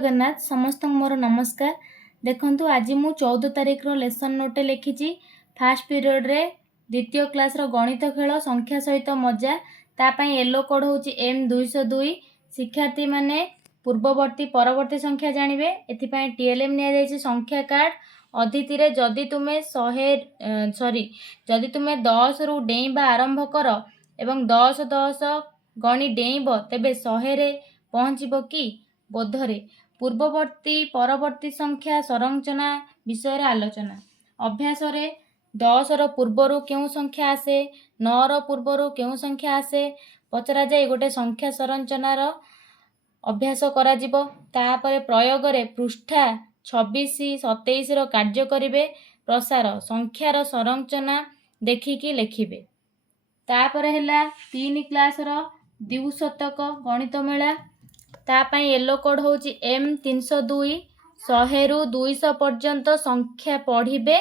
जगन्नाथ समस्त मोर नमस्कार। देखंतु आज मु 14 तारिख रो लेसन नोटे लिखी फास्ट पीरियड रे द्वितीय क्लास रो गणित खेल संख्या सहित मजा तापाई येलो कोड होची एम 202। शिक्षार्थी माने पूर्ववर्ती परवर्ती संख्या जानिबे एथिपाई टीएलएम निया जायछि संख्या कार्ड अदिति रे जदि तुमे 10 रु डेइबा आरंभ कर एवं 10 गणी डेइब तेबे 100 रे पहुँचब कि बोधरे पूर्ववर्ती परवर्ती संख्या संरचना विषय आलोचना। अभ्यास रे 10 रो पूर्वरु केउ संख्या आसे 9 रो पूर्वरु केउ संख्या आसे पचरा जाय गोटे संख्या संरचना रो अभ्यास करा जिवो। तापरे प्रयोग रे पृष्ठा 26-27 रो कार्य करिवे। प्रसार संख्या रो संरचना देखिकी लेखिबे। तापरे हैला 3 क्लास रो द्विशतक गणित मेला तापाई येलो कोड होची एम 302। 100 रु 200 पर्यंत संख्या पढ़िबे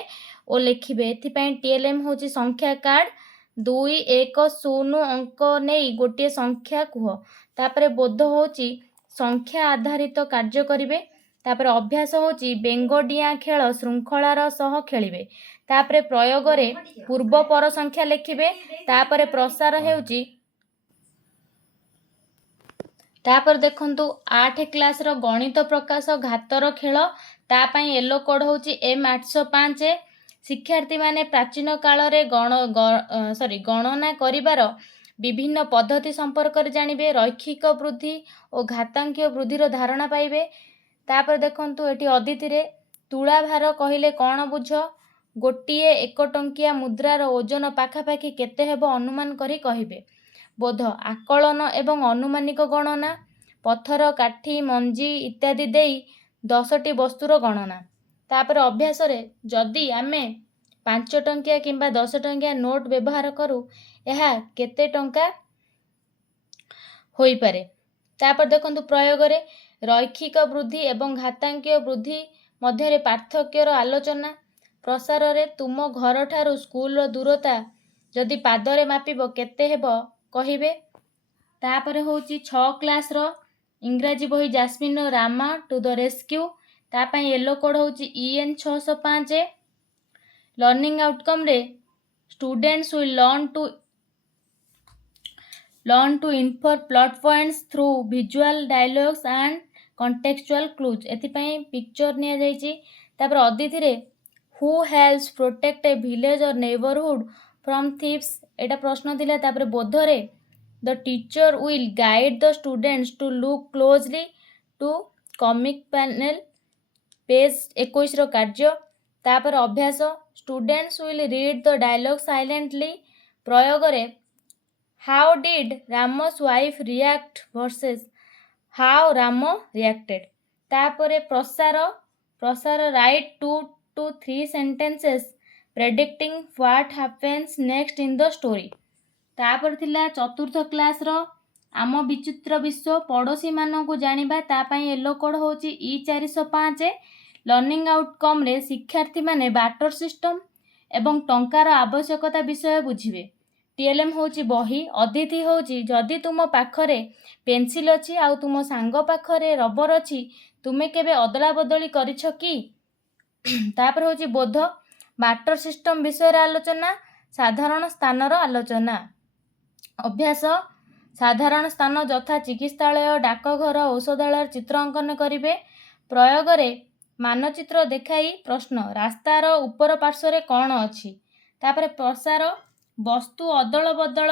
और लिखिबे। एथिपाई टीएलएम होची संख्या कार्ड 2 1 0 अंक नहीं गोटे संख्या कुह। तापरे बोध होची संख्या आधारित कार्य करिवे। तापरे अभ्यास होची बेंगोडिया खेल श्रृंखलार सह खेलिबे। तापरे प्रयोग रे पूर्व पर संख्या लिखिबे। तापरे प्रसार हेउची तापर देखंतु 8 क्लास रो गणित प्रकाश घातर खेल तापाई येलो कोड होची एम 805। शिक्षार्थी माने प्राचीन काल रे गणना करिबार विभिन्न पद्धति संपर्क रे जानिबे। रैखिक वृद्धि और घातांकीय वृद्धि रो धारणा पाइबे। तापर देखंतु एठी अदिति रे तुला भार कहिले कोन बुझ गोटिए 1 टंकिया मुद्रार ओजन पाखापाखि केते हेबो अनुमान करी कहिबे। बोध आकलन एवं अनुमानिक गणना पत्थर काठी मंजी इत्यादि देई 10टी वस्तुर गणना। तापर अभ्यास रे जदि आमे 5 टंकिया किंबा 10 टंकिया नोट व्यवहार करू एहा केते टंका होई पारे। तापर देखंतु प्रयोग रे रैखिक वृद्धि एवं घातांकीय वृद्धि मध्य रे पार्थक्य रो आलोचना। प्रसार रे तुम घर ठारू स्कूल रो दूरता जदि पादरे मापिबो केते हेबो कहिबे। तापरे होची 6 क्लास रो इंग्राजी बही Jasmine Rama to the rescue तापाई येलो कोड होची EN 605। लर्निंग आउटकम रे students will learn to infer plot points through visual dialogues and contextual clues एथिपाई पिक्चर निया जायछि। तापर अदिति रे who helps protect a village or neighbourhood from thieves एटा प्रश्न थिला। तापर बोध रे the teacher will guide the students to look closely to comic panel page 21 रो कार्य। तापर अभ्यास students will read the dialogue silently. प्रयोग रे how did Ram's wife react versus how Ram reacted. तापर प्रसार write 2 to 3 sentences predicting what happens next in the story। तापर थिला चतुर्थ क्लास रो आम विचित्र विश्व पड़ोशी मानन को जानिबा तापाई येलो कोड होची E 405। लर्निंग आउटकम रे शिक्षार्थी माने बाटर सिस्टम एवं टंकार आवश्यकता विषय बुझिबे। टीएलएम होची बही। अदिति होची जदि तुम पाखरे पेंसिल अछि आउ तुम सांग पाखरे रबर अछि तुमे केबे अदला बदली करिछ कि। तापर होची बोध बाटर सिस्टम विषय आलोचना साधारण स्थान रो आलोचना। अभ्यास साधारण स्थान यथा चिकित्सालय डाकघर औषधालय चित्र अंकन करिवे। प्रयोग रे मानचित्र देखाई प्रश्न रास्तार ऊपर पार्श्व रे कौन अछि। तापर प्रसार वस्तु अदल बदल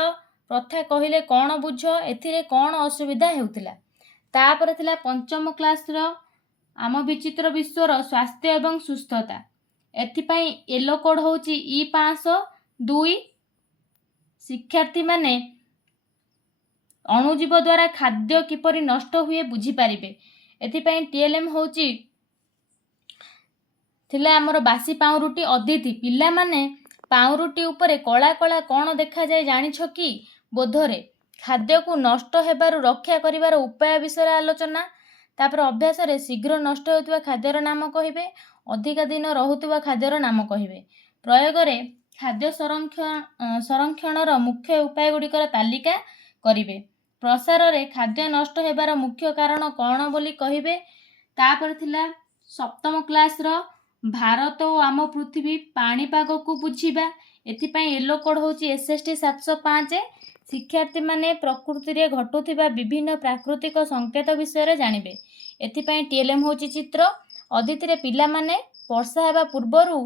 प्रथा कहिले कौन बुझ एथिरे कौन असुविधा हेउतिला। तापर थिला पंचम क्लास रो आम विचित्र विश्वर स्वास्थ्य एवं सुस्थता एथिपाई येलो कोड होची E 502। शिक्षार्थी माने अणुजीव द्वारा खाद्य किपरि नष्ट हुए बुझी पारिबे। एथिपाई टीएलएम होची थिला हमर बासी पाउरुटी। अदिति पिला माने पाउरुटी उपरे कला कला कोन देखा जाय जानिछ कि। बोधरे खाद्य को नष्ट हेबारु रक्षा करिवार उपाय विषय आलोचना। तापर अभ्यास रे शीघ्र नष्ट होतुवा खाद्यर नाम कहिबे अधिक दिन रहुतुवा खाद्यर नाम कहिबे। प्रयोग रे खाद्य संरक्षणर मुख्य उपाय गुड़िकर तालिका करिवे। प्रसार रे खाद्य नष्ट हेबार मुख्य कारण कौन बोली कहिबे। तापर थिला सप्तम क्लास रो भारत और आम पृथ्वी पाणीपाग को बुझीबा एथिपाई येलो कोड होची SST 705। शिक्षार्थी माने प्रकृति रे घटुथिबा विभिन्न प्राकृतिक संकेत विषय जानिबे एथिपाई TLM होची चित्र। अदिति रे पिला माने वर्षा हेबा पूर्वरु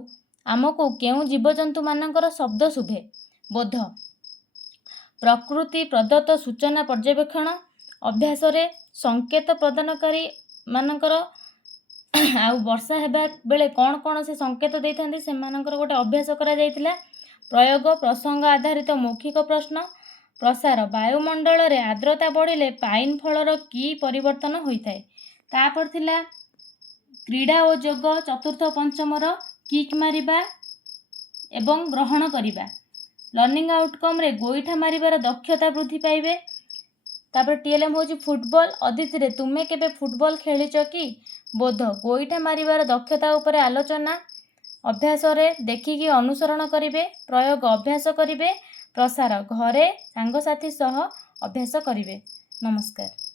आमको केउ जीवजंतु मानकर शब्द शुभे बोध प्रकृति प्रदत्त सूचना पर्यवेक्षण अभ्यास रे संकेत प्रदानकारी मानकर आउ वर्षा हेबा बेले कौन कौन से संकेत देइथांती से मानकर गोटे अभ्यास करा जाइतिला। प्रयोग प्रसंग आधारित मौखिक प्रश्न प्रसार वायुमंडल रे आर्द्रता बढ़िले पाइन फलर की परिवर्तन होइथाय। तापर थिला क्रीड़ा और जोग चतुर्थ पंचमर किक मारिबा एवं ग्रहण करिबा लर्निंग आउटकम रे गोईठा मारिबार दक्षता वृद्धि पाइबे। तापर TLM होची फुटबॉल। अदिति रे तुमे केबे फुटबॉल खेलिच कि बोध गोईठा मारिबार दक्षता उपरे आलोचना अभ्यास रे देखिकी अनुसरण करिवे प्रयोग अभ्यास करिवे प्रसार घरे सांगसाथी सह अभ्यास करिवे। नमस्कार।